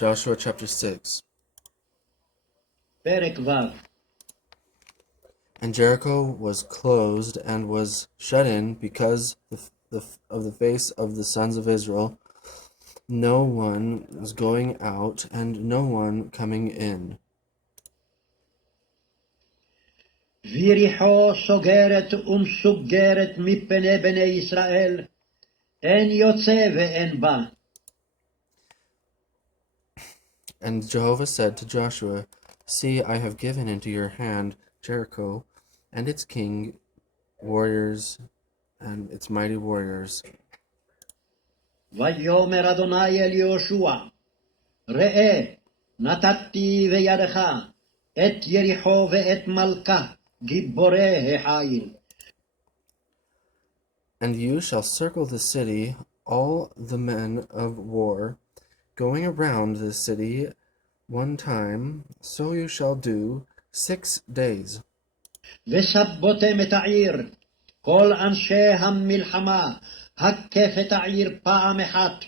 Joshua chapter 6. פרק ו' And Jericho was closed and was shut in because of the face of the sons of Israel. No one was going out and no one coming in. ויריחו סוגרת ומסוגרת מפני בני ישראל, אין יוצא ואין בא. And Jehovah said to Joshua, See, I have given into your hand Jericho and its king, warriors, and its mighty warriors. ויאמר אדוני אל יהושע, ראה, נתתי בידך את יריחו ואת מלכה, גיבורי החיל. And you shall circle the city, all the men of war, going around the city one time, so you shall do 6 days. וסבותם את העיר, כל אנשי המלחמה, הקף את העיר פעם אחת,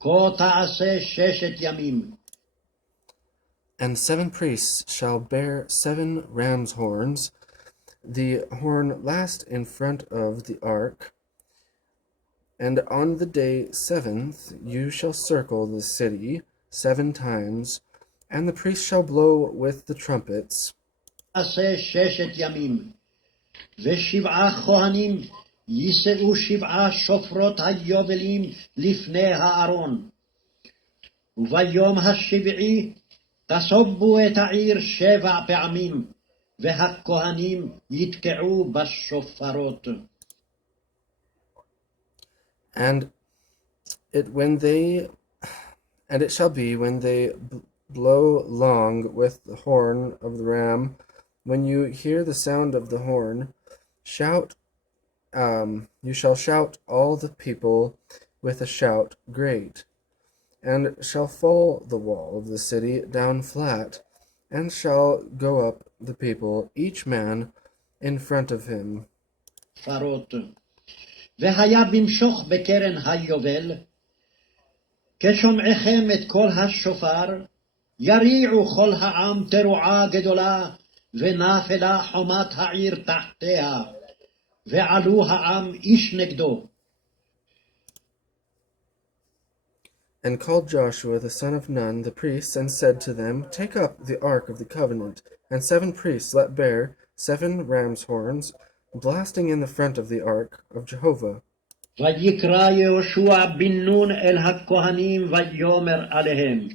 כה תעשה 6 ימים. And 7 priests shall bear 7 ram's horns, the horn last in front of the ark. And on the day 7th you shall circle the city 7 times, and the priests shall blow with the trumpets. תעשה 6 ימים, ו7 כהנים יישאו 7 שופרות היובלים לפני הארון. וביום השבעי תסובו את העיר 7 פעמים, והכהנים יתקעו בשופרות. And it shall be when they blow long with the horn of the ram, when you hear the sound of the horn, you shall shout all the people with a shout great, and shall fall the wall of the city down flat, and shall go up the people, each man in front of him. שופרות. והיה במשוך בקרן היובל, כשומעכם את קול השופר, יריעו כל העם תרועה גדולה, ונפלה חומת העיר תחתיה, ועלו העם איש נגדו. And called Joshua the son of Nun the priest, and said to them, Take up the ark of the covenant, and 7 priests let bear 7 ram's horns, blasting in the front of the ark of Jehovah. ויקרא יהושע בן נון אל הכהנים ויאמר עליהם,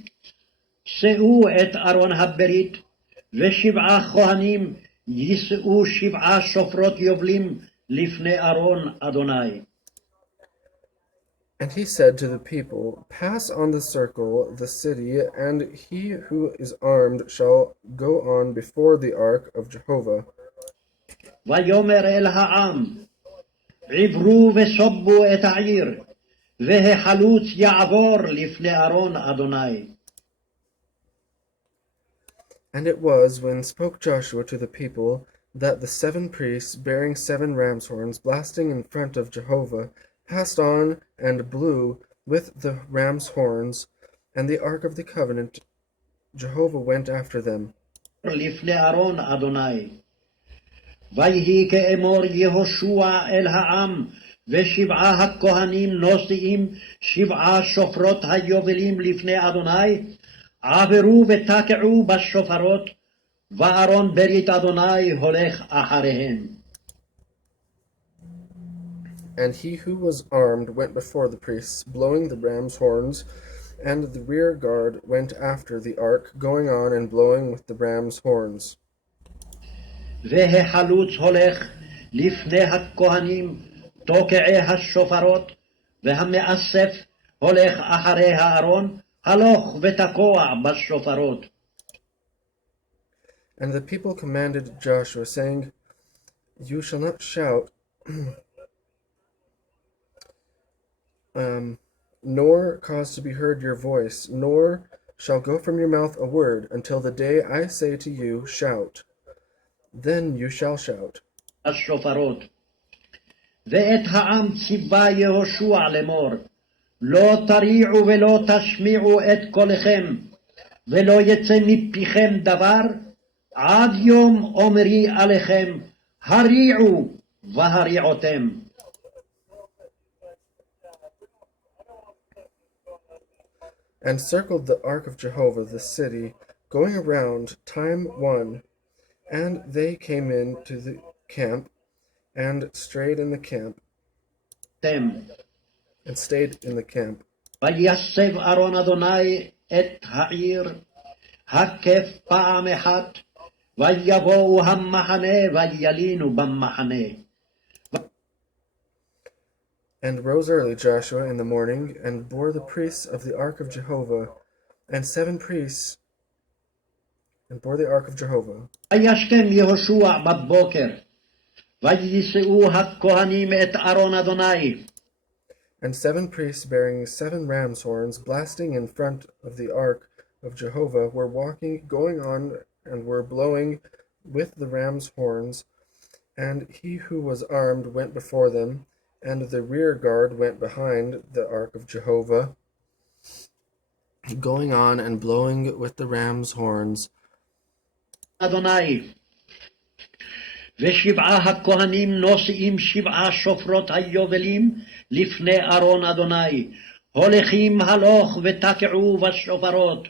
שאו את ארון הברית, ו7 כהנים יישאו 7 שופרות יובלים לפני ארון אדוני. And he said to the people, Pass on the circle the city, and he who is armed shall go on before the ark of Jehovah. ויאמר אל העם, עברו וסובו את העיר, והחלוץ יעבור לפני ארון אדוני. And it was when spoke Joshua to the people that the 7 priests bearing 7 ram's horns, blasting in front of Jehovah, passed on and blew with the ram's horns, and the ark of the covenant Jehovah went after them. לפני ארון אדוני. ויהי כאמור יהושע אל העם, ו7 הכהנים נושאים 7 שופרות היובלים לפני אדוני, עברו ותקעו בשופרות, וארון ברית אדוני הולך אחריהם. And he who was armed went before the priests, blowing the ram's horns, and the rear guard went after the ark, going on and blowing with the ram's horns. והחלוץ הולך לפני הכהנים תוקעי השופרות, והמאסף הולך אחרי הארון, הלוך ותקוע בשופרות. And the people commanded Joshua, saying, You shall not shout, nor cause to be heard your voice, nor shall go from your mouth a word, until the day I say to you, Shout. Then you shall shout. השופרות. ואת העם ציווה יהושע לאמור, לא תריעו ולא תשמיעו את קולכם, ולא יצא מפיכם דבר, עד יום אומרי עליכם, הריעו והריעותם. And circled the ark of Jehovah, the city, going around time one. And they came into the camp, and stayed in the camp, and stayed in the camp. ויסב ארון אדוני את העיר, הקף פעם אחת, ויבואו המחנה וילינו במחנה. And rose early Joshua in the morning, and bore the priests of the ark of Jehovah, and 7 priests, and bore the ark of Jehovah. וישכם יהושע בבוקר, ויישאו הכהנים את ארון אדוני. And 7 priests bearing 7 ram's horns, blasting in front of the ark of Jehovah, were going on, and were blowing with the ram's horns. And he who was armed went before them, and the rear guard went behind the ark of Jehovah, going on and blowing with the ram's horns. אדוני, ושבעה הכהנים נושאים 7 שופרות היובלים לפני ארון אדוני, הולכים הלוך ותקעו בשופרות,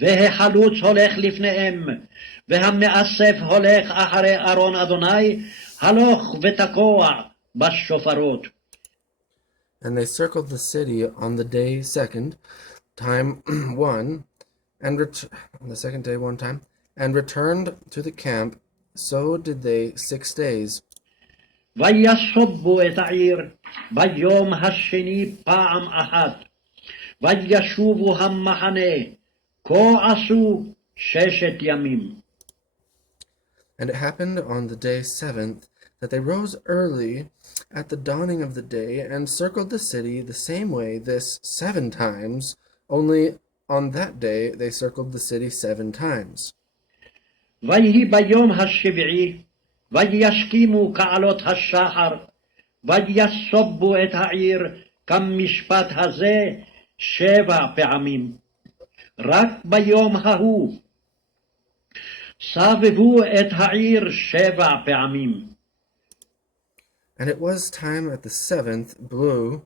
והחלוץ הולך לפניהם, והמאסף הולך אחרי ארון אדוני, הלוך ותקוע בשופרות. And they circled the city on the day second, time 1, and on the second day 1 time, and returned to the camp. So did they 6 days. ויסובו את העיר ביום השני פעם אחת, וישובו המחנה, כה עשו 6 ימים. And it happened on the day 7th that they rose early at the dawning of the day, and circled the city the same way, this 7 times, only on that day they circled the city 7 times. ויהי ביום השביעי, וישכימו כעלות השחר, ויסובו את העיר כמשפט הזה 7 פעמים. רק ביום ההוא סבבו את העיר 7 פעמים. And it was time at the 7th blew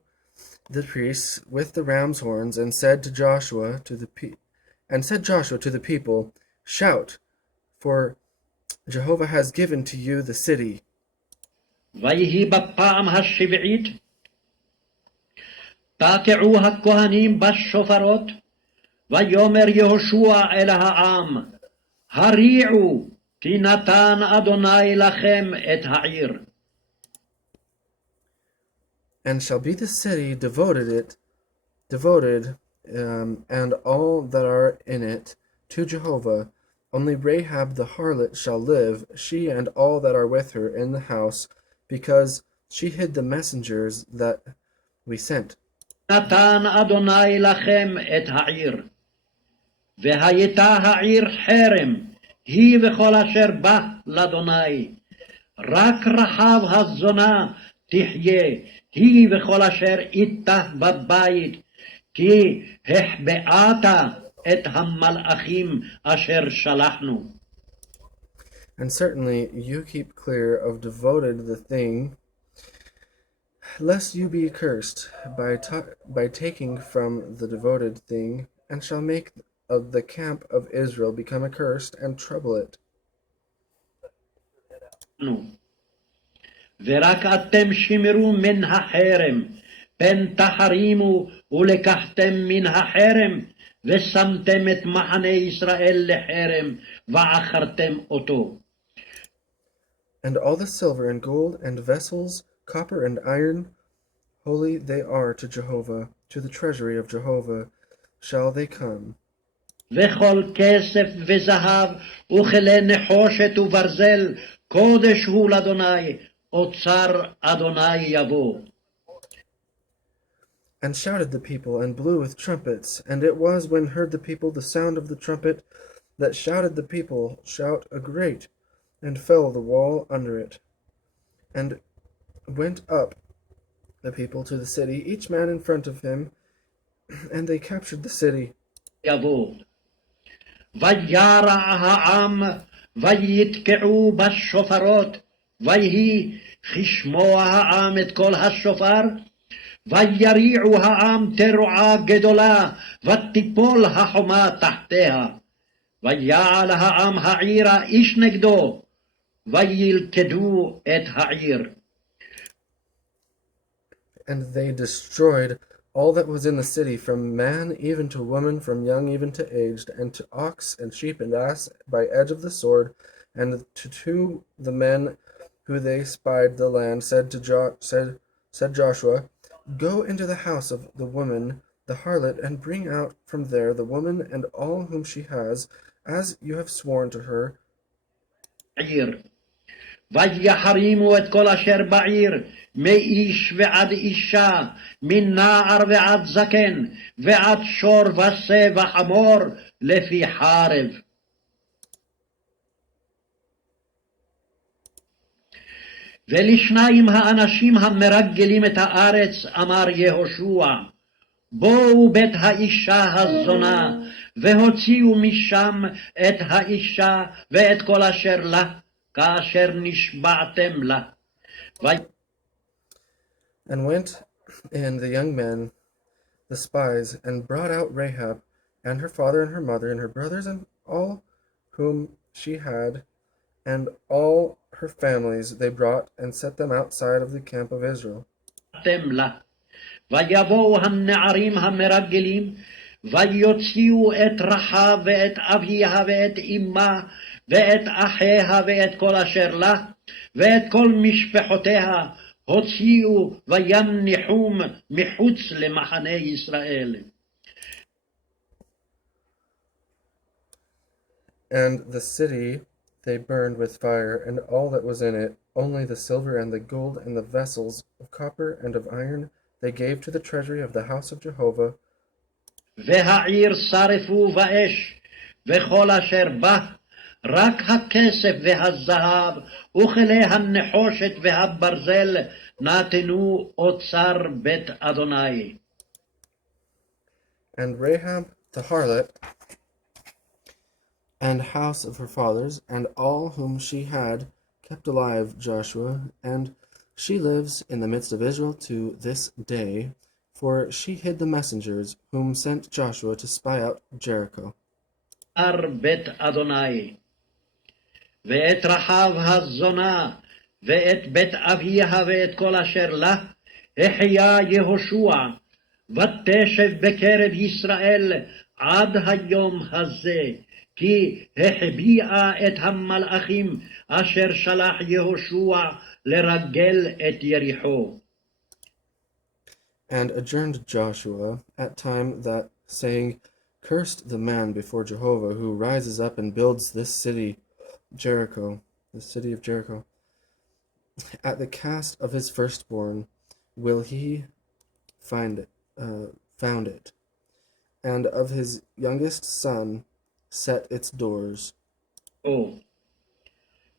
the priests with the ram's horns, and said Joshua to the people, Shout, for Jehovah has given to you the city. ויהי בפעם השביעית, תקעו הכהנים בשופרות, ויאמר יהושע אל העם, הריעו, כי נתן אדוני לכם את העיר. And shall be the city devoted, and all that are in it, to Jehovah. Only Rahab the harlot shall live, she and all that are with her in the house, because she hid the messengers that we sent. נתן אדוני לכם את העיר, והייתה העיר חרם, היא וכל אשר בא לאדוני. רק רחב הזונה תחיה, היא וכל אשר איתה בבית, כי החבאת את המלאכים אשר שלחנו. And certainly you keep clear of devoted the thing, lest you be cursed by taking from the devoted thing, and shall make of the camp of Israel become accursed, and trouble it. ורק אתם שמרו מן החרם, פן תחרימו ולקחתם מן החרם, ושמתם את מחנה ישראל לחרם, ועכרתם אותו. And all the silver and gold and vessels, copper and iron, holy they are to Jehovah, to the treasury of Jehovah shall they come. וכל כסף וזהב, וכלי נחושת וברזל, קודש הוא לאדוני, אוצר אדוני יבוא. And shouted the people, and blew with trumpets. And it was when heard the people the sound of the trumpet, that shouted the people, shout a great, and fell the wall under it. And went up the people to the city, each man in front of him, And they captured the city. יבוא. וירע העם, ויתקעו בשופרות, ויהי כשמוע העם את קול השופר, ויריעו העם תרועה גדולה, ותיפול החומה תחתיה. ויעל העם העירה איש נגדו, וילכדו את העיר. And they destroyed all that was in the city, from man even to woman, from young even to aged, and to ox and sheep and ass by edge of the sword. And to the men who they spied the land said Joshua, Go into the house of the woman, the harlot, and bring out from there the woman and all whom she has, as you have sworn to her. ויחרימו את כל אשר בעיר, מאיש ועד אישה, מנער ועד זקן, ועד שור ושה וחמור, לפי חרב. ולשניים האנשים המרגלים את הארץ אמר יהושע, בואו בית האישה הזונה, והוציאו משם את האישה ואת כל אשר לה, כאשר נשבעתם לה. And went in the young men, the spies, and brought out Rahab, and her father and her mother, and her brothers, and all whom she had, and all her families they brought, and set them outside of the camp of Israel. ויבואו הנערים המרגלים, ויוציאו את רחב ואת אביה ואת אמה, ואת אחיה ואת כל אשר לה, ואת כל משפחותיה, הוציאו ויניחום מחוץ למחנה ישראל. And the city they burned with fire, and all that was in it, only the silver and the gold and the vessels of copper and of iron they gave to the treasury of the house of Jehovah. והעיר שרפו באש, וכל אשר בה, רק הכסף והזהב, וכלי הנחושת והברזל, נתנו אוצר בית אדוני. And Rahab the harlot, and house of her fathers, and all whom she had, kept alive Joshua, and she lives in the midst of Israel to this day, for she hid the messengers whom sent Joshua to spy out Jericho. בית אדוני, ואת רחב הזונה, ואת בית אביה ואת כל אשר לה, החיה יהושע, ותשב בקרב ישראל עד היום הזה, כי החביאה את המלאכים אשר שלח יהושע לרגל את יריחו. And adjourned Joshua at time that, saying, Cursed the man before Jehovah, who rises up and builds this city, Jericho, the city of Jericho. At the cast of his firstborn will he found it, and of his youngest son set its doors.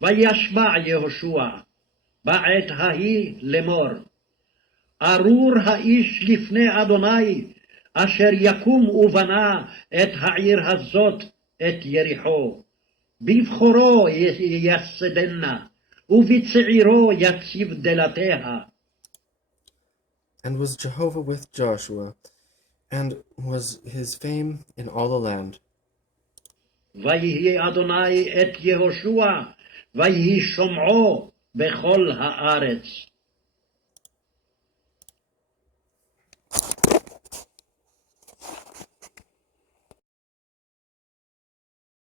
וישבע יהושע בעת ההיא לאמור, ארור האיש לפני אדוני, אשר יקום ובנה את העיר הזאת, את יריחו. בבחורו יסדנה, ובצעירו יציב דלתיה. And was Jehovah with Joshua, and was his fame in all the land. ויהי אדוני את יהושע, ויהי שומעו בכל הארץ.